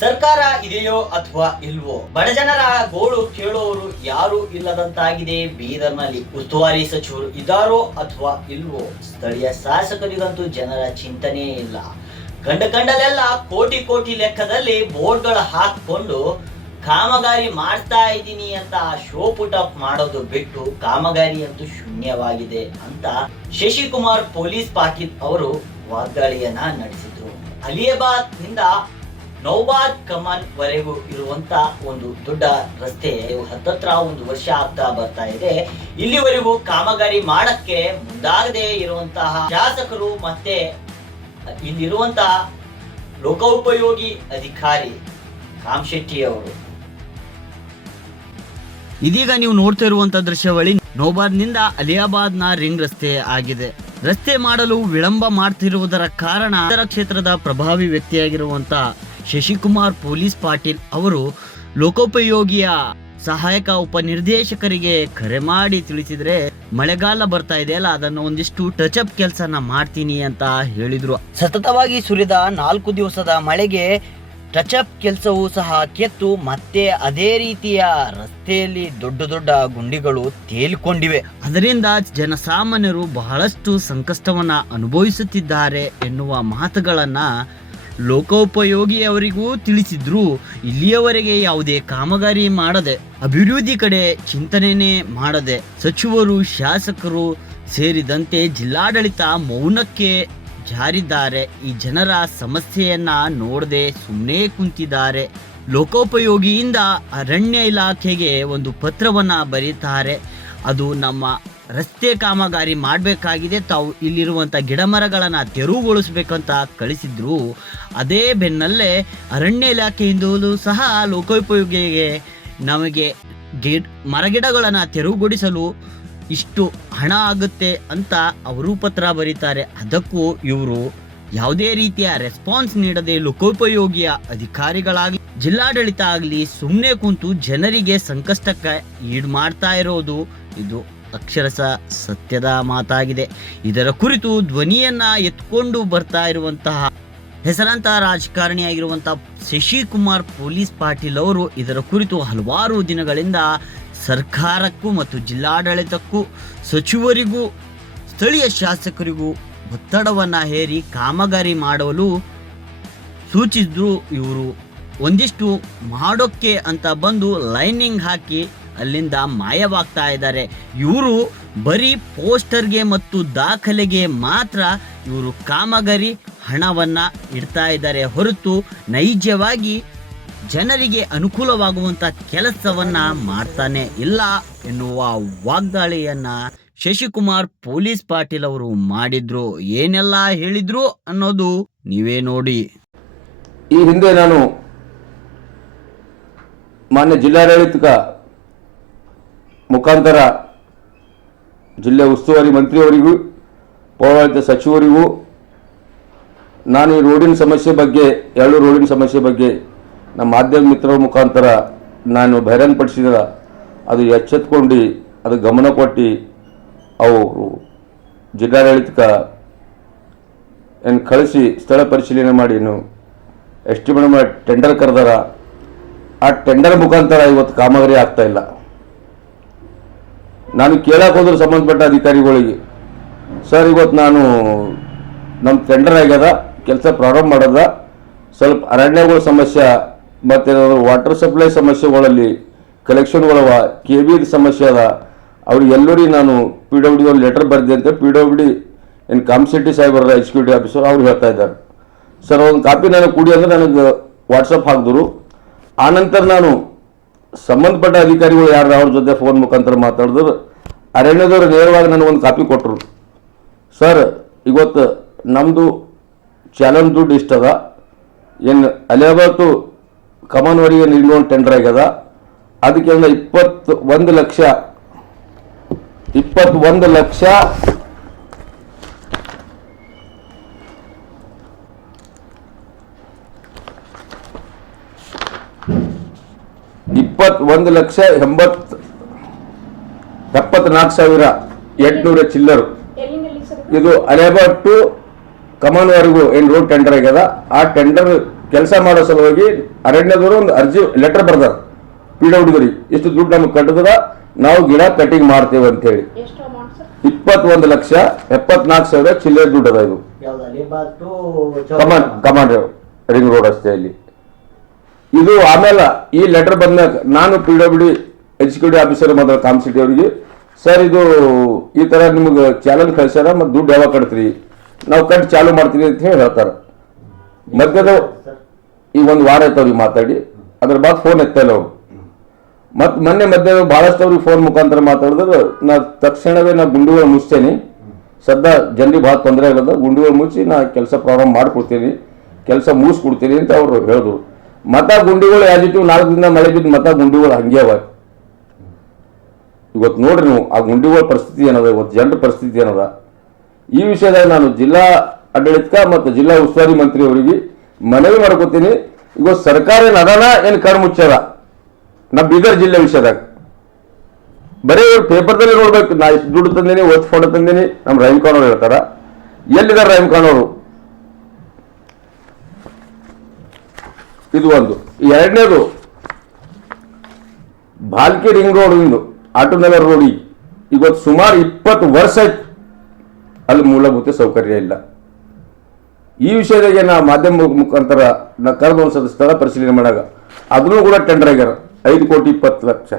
ಸರ್ಕಾರ ಇದೆಯೋ ಅಥವಾ ಇಲ್ವೋ ಬಡಜನರ ಗೋಳು ಕೇಳೋರು ಯಾರು ಇಲ್ಲದಂತಾಗಿದೆ. ಬೀದರ್ನಲ್ಲಿ ಉಸ್ತುವಾರಿ ಸಚಿವರು ಇದ್ದಾರೋ ಅಥವಾ ಇಲ್ವೋ, ಸ್ಥಳೀಯ ಶಾಸಕರಿಗಂತೂ ಜನರ ಚಿಂತನೆ ಇಲ್ಲ. ಕಂಡ ಕಂಡಲೆಲ್ಲ ಕೋಟಿ ಕೋಟಿ ಲೆಕ್ಕದಲ್ಲಿ ಬೋರ್ಡ್ಗಳು ಹಾಕಿಕೊಂಡು, ಕಾಮಗಾರಿ ಮಾಡ್ತಾ ಇದ್ದೀನಿ ಅಂತ ಶೋ ಪುಟ್ ಅಪ್ ಮಾಡೋದು ಬಿಟ್ಟು ಕಾಮಗಾರಿ ಅಂತೂ ಶೂನ್ಯವಾಗಿದೆ ಅಂತ ಶಶಿಕುಮಾರ್ ಪೊಲೀಸ್ ಪಾಟೀಲ್ ಅವರು ವಾಗ್ದಾಳಿಯನ್ನ ನಡೆಸಿದ್ರು. ಅಲಿಯಾಬಾದ್ನಿಂದ ನೌಬಾದ್ ಕಮಾನ್ ವರೆಗೂ ಇರುವಂತ ಒಂದು ದೊಡ್ಡ ರಸ್ತೆ ಹತ್ತತ್ರ ಒಂದು ವರ್ಷ ಆಗ್ತಾ ಬರ್ತಾ ಇದೆ. ಇಲ್ಲಿವರೆಗೂ ಕಾಮಗಾರಿ ಮಾಡಕ್ಕೆ ಮುಂದಾಗದೆ ಇರುವಂತಹ ಶಾಸಕರು ಮತ್ತೆ ಇಲ್ಲಿರುವಂತಹ ಲೋಕೋಪಯೋಗಿ ಅಧಿಕಾರಿ ಕಾಮಶೆಟ್ಟಿ ಅವರು. ಇದೀಗ ನೀವು ನೋಡ್ತಾ ಇರುವಂತ ದೃಶ್ಯಾವಳಿ ಅಲಿಯಾಬಾದ್ ಅಲಿಯಾಬಾದ್ನ ರಿಂಗ್ ರಸ್ತೆ ಆಗಿದೆ. ರಸ್ತೆ ಮಾಡಲು ವಿಳಂಬ ಮಾಡ್ತಿರುವುದರ ಕಾರಣ, ಇತರ ಕ್ಷೇತ್ರದ ಪ್ರಭಾವಿ ವ್ಯಕ್ತಿಯಾಗಿರುವಂತ ಶಶಿಕುಮಾರ್ ಪೊಲೀಸ್ ಪಾಟೀಲ್ ಅವರು ಲೋಕೋಪಯೋಗಿಯ ಸಹಾಯಕ ಉಪನಿರ್ದೇಶಕರಿಗೆ ಕರೆ ಮಾಡಿ ತಿಳಿಸಿದ್ರೆ ಮಳೆಗಾಲ ಬರ್ತಾ ಇದೆ ಅಲ್ಲ, ಅದನ್ನು ಒಂದಿಷ್ಟು ಟಚ್ ಅಪ್ ಕೆಲಸನ ಮಾಡ್ತೀನಿ ಅಂತ ಹೇಳಿದ್ರು. ಸತತವಾಗಿ ಸುರಿದ ನಾಲ್ಕು ದಿವಸದ ಮಳೆಗೆ ಟಚ್ ಅಪ್ ಕೆಲಸವೂ ಸಹ ಕೆತ್ತು. ಮತ್ತೆ ಅದೇ ರೀತಿಯ ರಸ್ತೆಯಲ್ಲಿ ದೊಡ್ಡ ದೊಡ್ಡ ಗುಂಡಿಗಳು ತೇಲಿಕೊಂಡಿವೆ. ಅದರಿಂದ ಜನಸಾಮಾನ್ಯರು ಬಹಳಷ್ಟು ಸಂಕಷ್ಟವನ್ನ ಅನುಭವಿಸುತ್ತಿದ್ದಾರೆ ಎನ್ನುವ ಮಾತುಗಳನ್ನ ಲೋಕೋಪಯೋಗಿಯವರಿಗೂ ತಿಳಿಸಿದ್ರು. ಇಲ್ಲಿಯವರೆಗೆ ಯಾವುದೇ ಕಾಮಗಾರಿ ಮಾಡದೆ, ಅಭಿವೃದ್ಧಿ ಕಡೆ ಚಿಂತನೆನೇ ಮಾಡದೆ ಸಚಿವರು, ಶಾಸಕರು ಸೇರಿದಂತೆ ಜಿಲ್ಲಾಡಳಿತ ಮೌನಕ್ಕೆ ಜಾರಿದ್ದಾರೆ. ಈ ಜನರ ಸಮಸ್ಯೆಯನ್ನ ನೋಡದೆ ಸುಮ್ಮನೆ ಕುಂತಿದ್ದಾರೆ. ಲೋಕೋಪಯೋಗಿಯಿಂದ ಅರಣ್ಯ ಇಲಾಖೆಗೆ ಒಂದು ಪತ್ರವನ್ನ ಬರೀತಾರೆ. ಅದು ನಮ್ಮ ರಸ್ತೆ ಕಾಮಗಾರಿ ಮಾಡಬೇಕಾಗಿದೆ. ತಾವು ಇಲ್ಲಿರುವಂಥ ಗಿಡ ಮರಗಳನ್ನು ತೆರವುಗೊಳಿಸಬೇಕಂತ ಕಳಿಸಿದ್ರು. ಅದೇ ಬೆನ್ನಲ್ಲೇ ಅರಣ್ಯ ಇಲಾಖೆಯಿಂದಲೂ ಸಹ ಲೋಕೋಪಯೋಗಿಗೆ ನಮಗೆ ಗಿಡ, ಮರಗಿಡಗಳನ್ನು ತೆರವುಗೊಳಿಸಲು ಇಷ್ಟು ಹಣ ಆಗುತ್ತೆ ಅಂತ ಅವರು ಪತ್ರ ಬರೀತಾರೆ. ಅದಕ್ಕೂ ಇವರು ಯಾವುದೇ ರೀತಿಯ ರೆಸ್ಪಾನ್ಸ್ ನೀಡದೆ ಲೋಕೋಪಯೋಗಿಯ ಅಧಿಕಾರಿಗಳಾಗಲಿ ಜಿಲ್ಲಾಡಳಿತ ಆಗಲಿ ಸುಮ್ಮನೆ ಕುಂತು ಜನರಿಗೆ ಸಂಕಷ್ಟಕ್ಕೆ ಈಡು ಮಾಡ್ತಾ ಇರೋದು ಇದು. ಅಕ್ಷರಶಃ ಸತ್ಯದ ಮಾತಾಗಿದೆ. ಇದರ ಕುರಿತು ಧ್ವನಿಯನ್ನ ಎತ್ಕೊಂಡು ಬರ್ತಾ ಇರುವಂತಹ ಹೆಸರಾಂತ ರಾಜಕಾರಣಿಯಾಗಿರುವಂತಹ ಶಶಿಕುಮಾರ್ ಪೊಲೀಸ್ ಪಾಟೀಲ್ ಅವರು ಇದರ ಕುರಿತು ಹಲವಾರು ದಿನಗಳಿಂದ ಸರ್ಕಾರಕ್ಕೂ ಮತ್ತು ಜಿಲ್ಲಾಡಳಿತಕ್ಕೂ ಸಚಿವರಿಗೂ, ಸ್ಥಳೀಯ ಶಾಸಕರಿಗೂ ಒತ್ತಡವನ್ನ ಹೇರಿ ಕಾಮಗಾರಿ ಮಾಡಲು ಸೂಚಿಸಿದ್ರು ಇವರು. ಒಂದಿಷ್ಟು ಮಾಡೋಕ್ಕೆ ಅಂತ ಬಂದು ಲೈನಿಂಗ್ ಹಾಕಿ ಅಲ್ಲಿಂದ ಮಾಯವಾಗ್ತಾ ಇದ್ದಾರೆ. ಇವರು ಬರೀ ಪೋಸ್ಟರ್ಗೆ ಮತ್ತು ದಾಖಲೆಗೆ ಮಾತ್ರ ಇವರು ಕಾಮಗಾರಿ ಹಣವನ್ನ ಇಡ್ತಾ ಇದ್ದಾರೆ. ಹೊರತು ನೈಜವಾಗಿ ಜನರಿಗೆ ಅನುಕೂಲವಾಗುವಂತ ಕೆಲಸವನ್ನ ಮಾಡ್ತಾನೆ ಇಲ್ಲ ಎನ್ನುವ ವಾಗ್ದಾಳಿಯನ್ನ ಶಶಿಕುಮಾರ್ ಪೊಲೀಸ್ ಪಾಟೀಲ್ ಅವರು ಮಾಡಿದ್ರು. ಏನೆಲ್ಲ ಹೇಳಿದ್ರು ಅನ್ನೋದು ನೀವೇ ನೋಡಿ. ಈ ಹಿಂದೆ ನಾನು ಮಾನ್ಯ ಜಿಲ್ಲಾಡಳಿತ ಮುಖಾಂತರ ಜಿಲ್ಲೆ ಉಸ್ತುವಾರಿ ಮಂತ್ರಿಯವರಿಗೂ, ಪೌರಾಡಳಿತ ಸಚಿವರಿಗೂ, ನಾನು ಈ ರೋಡಿನ ಸಮಸ್ಯೆ ಬಗ್ಗೆ, ಎರಡು ರೋಡಿನ ಸಮಸ್ಯೆ ಬಗ್ಗೆ ನಮ್ಮ ಮಾಧ್ಯಮ ಮಿತ್ರರ ಮುಖಾಂತರ ನಾನು ಬಹಿರಂಗಪಡಿಸಿದ, ಅದು ಎಚ್ಚೆತ್ಕೊಂಡು, ಅದು ಗಮನ ಕೊಟ್ಟು ಅವರು ಜಿಲ್ಲಾಡಳಿತಕ್ಕೆ ಏನು ಕಳಿಸಿ ಸ್ಥಳ ಪರಿಶೀಲನೆ ಮಾಡಿ ಎಸ್ಟಿಮೇಟ್ ಮಾಡಿ ಟೆಂಡರ್ ಕರೆದಾರ, ಆ ಟೆಂಡರ್ ಮುಖಾಂತರ ಇವತ್ತು ಕಾಮಗಾರಿ ಆಗ್ತಾಯಿಲ್ಲ ನಾನು ಕೇಳಕ್ಕೆ ಹೋದ್ರೆ ಸಂಬಂಧಪಟ್ಟ ಅಧಿಕಾರಿಗಳಿಗೆ. ಸರ್ ಇವತ್ತು ನಾನು ನಮ್ಮ ಟೆಂಡರ್ ಆಗ್ಯದ, ಕೆಲಸ ಪ್ರಾರಂಭ ಮಾಡದ. ಸ್ವಲ್ಪ ಅರಣ್ಯಗಳ ಸಮಸ್ಯೆ, ಮತ್ತು ವಾಟರ್ ಸಪ್ಲೈ ಸಮಸ್ಯೆಗಳಲ್ಲಿ ಕಲೆಕ್ಷನ್ಗಳವ ಕೆ ಬಿ ಸಮಸ್ಯೆ ಅದ. ಅವ್ರಿಗೆ ಎಲ್ಲರಿಗೆ ನಾನು ಪಿ ಡಬ್ಲ್ಯೂ ಡಿ ಒಂದು ಲೆಟರ್ ಬರೆದೆ ಅಂತ ಪಿ ಡಬ್ಲ್ಯೂ ಡಿ ಏನು ಕಾಮಸಿಟಿ ಸಾಹೇಬರ ಎಕ್ಸಿಕ್ಯೂಟಿವ್ ಆಫೀಸರ್ ಅವ್ರು ಹೇಳ್ತಾ ಇದ್ದಾರೆ. ಸರ್, ಒಂದು ಕಾಪಿ ನನಗೆ ಕುಡಿ ಅಂದರೆ ನನಗೆ ವಾಟ್ಸಪ್ ಹಾಕಿದ್ರು. ಆನಂತರ ನಾನು ಸಂಬಂಧಪಟ್ಟ ಅಧಿಕಾರಿಗಳು ಯಾರು ಅವ್ರ ಜೊತೆ ಫೋನ್ ಮುಖಾಂತರ ಮಾತಾಡಿದ್ರು. ಅರಣ್ಯದವರು ನೇರವಾಗಿ ನನಗೊಂದು ಕಾಪಿ ಕೊಟ್ಟರು ಸರ್ ಇವತ್ತು ನಮ್ಮದು ಚಾಲೆಂಜ್ ದುಡ್ಡು ಇಷ್ಟದ. ಏನು ಅಲಿಯಾಬಾದ್ ಕಮಾನ್ವರಿಗೆ ನಿಲ್ಲುವ ಟೆಂಡರ್ ಆಗ್ಯದ. ಅದಕ್ಕೆ ಒಂದು ಇಪ್ಪತ್ತು ಒಂದು ಲಕ್ಷ, ಇಪ್ಪತ್ತೊಂದು ಲಕ್ಷ ಇಪ್ಪತ್ತೊಂದು ಲಕ್ಷ ಎಂಬತ್ ಎಪ್ಪತ್ನಾಲ್ಕು ಸಾವಿರ ಎಂಟುನೂರ ಚಿಲ್ಲರು. ಇದು ಅಲೆಬಾದ್ ಟು ಕಮಾನ್ವರೆಗೂ ಏನು ರೋಡ್ ಟೆಂಡರ್ ಆಗ್ಯದ? ಆ ಟೆಂಡರ್ ಕೆಲಸ ಮಾಡೋ ಸಲುವಾಗಿ ಅರಣ್ಯದವರು ಒಂದು ಅರ್ಜಿ ಲೆಟರ್ ಬರ್ದಾರ. ಪಿ ಡಬ್ಲ್ಯೂದವ್ರಿಗೆ ಇಷ್ಟು ದುಡ್ಡು ನಮಗೆ ಕಟ್ಟದ ನಾವು ಗಿಡ ಕಟಿಂಗ್ ಮಾಡ್ತೇವೆ ಅಂತ ಹೇಳಿ ಎಷ್ಟು ಅಮೌಂಟ್ ಸರ್ ಇಪ್ಪತ್ತೊಂದು ಲಕ್ಷ ಎಪ್ಪತ್ನಾಲ್ಕು ಸಾವಿರ ಚಿಲ್ಲರೆ ದುಡ್ಡು ಅದ ಇದು ಕಮಾಂಡ್ ಕಮಾಂಡ್ ರಿಂಗ್ ರೋಡ್ ರಸ್ತೆಯಲ್ಲಿ ಇದು ಆಮೇಲೆ ಈ ಲೆಟರ್ ಬಂದಾಗ ನಾನು ಪಿ ಡಬ್ಲ್ಯೂ ಎಕ್ಸಿಕ್ಯೂಟಿವ್ ಆಫೀಸರ್ ಮಾತ್ರ ಕಾಮ್ ಸಿಟಿ ಅವರಿಗೆ, ಸರ್, ಇದು ಈ ಥರ ನಿಮಗೆ ಚಾಲೆಂಜ್ ಕಳಿಸ್ಯಾರ ಮತ್ತು ದುಡ್ಡು ಯಾವಾಗ ಕಟ್ತೀರಿ? ನಾವು ಕಟ್ ಚಾಲು ಮಾಡ್ತೀವಿ ಅಂತ ಹೇಳಿ ಹೇಳ್ತಾರೆ. ಮಧ್ಯದ ಈಗ ಒಂದು ವಾರ ಆಯ್ತವ್ರಿಗೆ ಮಾತಾಡಿ, ಅದ್ರ ಬಾದ್ ಫೋನ್ ಎತ್ತಲ್ಲ ಅವ್ರು. ಮತ್ತು ಮೊನ್ನೆ ಮಧ್ಯ ಭಾಳಷ್ಟು ಅವ್ರಿಗೆ ಫೋನ್ ಮುಖಾಂತರ ಮಾತಾಡಿದ್ರೆ ನಾ ತಕ್ಷಣವೇ ನಾ ಗುಂಡುಗಳು ಮುಚ್ತೇನೆ. ಸದ್ಯ ಜನರಿಗೆ ಭಾಳ ತೊಂದರೆ ಆಗದ ಗುಂಡುಗಳು ಮುಚ್ಚಿ ನಾ ಕೆಲಸ ಪ್ರಾರಂಭ ಮಾಡಿಕೊಡ್ತೀನಿ, ಕೆಲಸ ಮುಗಿಸ್ಕೊಡ್ತೀನಿ ಅಂತ ಅವರು ಹೇಳಿದ್ರು. ಮತ ಗುಂಡಿಗಳು ಯಾಜಿಟ್ಟು ನಾಲ್ಕು ದಿನ ಮಳೆ ಬಿದ್ದು ಮತ ಗುಂಡಿಗಳು ಹಂಗೆ ಅವ. ಇವತ್ತು ನೋಡ್ರಿ ನೀವು, ಆ ಗುಂಡಿಗಳ ಪರಿಸ್ಥಿತಿ ಏನದ ಇವತ್ತು ಜನರ ಪರಿಸ್ಥಿತಿ ಏನದ. ಈ ವಿಷಯದಾಗ ನಾನು ಜಿಲ್ಲಾ ಆಡಳಿತ ಮತ್ತು ಜಿಲ್ಲಾ ಉಸ್ತುವಾರಿ ಮಂತ್ರಿ ಅವರಿಗೆ ಮನವಿ ಮಾಡ್ಕೋತೀನಿ. ಇವತ್ತು ಸರ್ಕಾರ ಏನು ಅದಾನ, ಏನು ಕಣ್ಣು ಮುಚ್ಚದ ನಮ್ಮ ಬೀದರ್ ಜಿಲ್ಲೆ ವಿಷಯದಾಗ. ಬರೀ ಇವ್ರು ಪೇಪರ್ದಲ್ಲಿ ನೋಡ್ಬೇಕು. ನಾ ಇಷ್ಟು ದುಡ್ಡು ತಂದೀನಿ, ಒತ್ತು ಫೋಟೋ ತಂದೀನಿ ನಮ್ಮ ರೈಮ್ ಖಾನ್ ಅವ್ರು ಹೇಳ್ತಾರ. ಎಲ್ಲಿದ್ದಾರೆ ರೈಮ್ ಖಾನ್ ಅವರು ಇದು ಒಂದು. ಎರಡನೇದು ಭಾಲ್ಕಿ ರಿಂಗ್ ರೋಡ್ ಇಂದು ಆಟೋನಗರ್ ರೋಡಿ ಇವತ್ತು ಸುಮಾರು ಇಪ್ಪತ್ತು ವರ್ಷ ಆಯ್ತು. ಅಲ್ಲಿ ಮೂಲಭೂತ ಸೌಕರ್ಯ ಇಲ್ಲ. ಈ ವಿಷಯದಾಗೆ ನಾ ಮಾಧ್ಯಮ ಮುಖಾಂತರ ನಾ ಕರೆದು ಒಂದು ಸ್ಥಳ ಪರಿಶೀಲನೆ ಮಾಡಾಗ ಅದನ್ನು ಕೂಡ ಟೆಂಡರ್ ಆಗ್ಯಾರ. ಐದು ಕೋಟಿ ಇಪ್ಪತ್ತು ಲಕ್ಷ.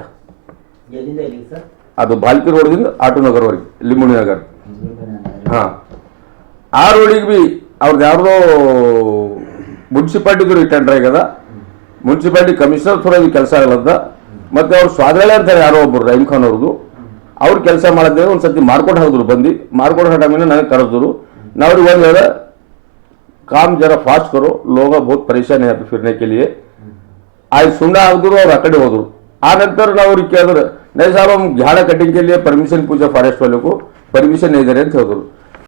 ಅದು ಬಾಲ್ಕಿ ರೋಡ್ದಿಂದ ಆಟೋನಗರ್ವರೆಗೆ ಲಿಂಬುಣಿ ನಗರ್. ಹಾ. ಆ ರೋಡಿಗೆ ಬಿ ಅವ್ರದ್ದು ಯಾರ್ದೋ ಮುನ್ಸಿಪಾಲ್ಟಿದ್ರು ಟೆಂಡರ್ ಆಗ್ಯದ ಮುನ್ಸಿಪಾಲ್ಟಿ ಕಮಿಷನರ್ ಥರ ಕೆಲಸ ಆಗಲದ ಮತ್ತೆ ಅವ್ರು ಸ್ವಾದ್ರಳೆ ಅಂತಾರೆ ಯಾರೋ ಒಬ್ರು ರಹೀಮ್ ಖಾನ್ ಅವ್ರದ್ದು ಅವ್ರು ಕೆಲಸ ಮಾಡದೇ ಒಂದು ಸತಿ ಮಾರ್ಕೊಂಡು ಹೋದ್ರು ಬಂದು ಮಾರ್ಕೊಂಡು ಟೈಮಿನ ನನಗೆ ಕರೆದ್ರು ನಾವು ಅವ್ರಿಗೆ ಒಂದು ಹೇಳ काम जरा फास्ट करो लोग बहुत परेशान है यहाँ पे फिरने के लिए आज सुनना ಆಗಿದ್ರು ಅವ್ರು ಆ ಕಡೆ ಹೋದ್ರು ಆ ನಂತರ ನಾವು ಅವ್ರಿಗೆ ಕೇಳಿದ್ರೆ नहीं साहब हम झाड़ा कटिंग के लिए परमिशन पूछा फॉरेस्ट वालों को परमिशन नहीं दे रहे ಅಂತ ಹೇಳಿದ್ರು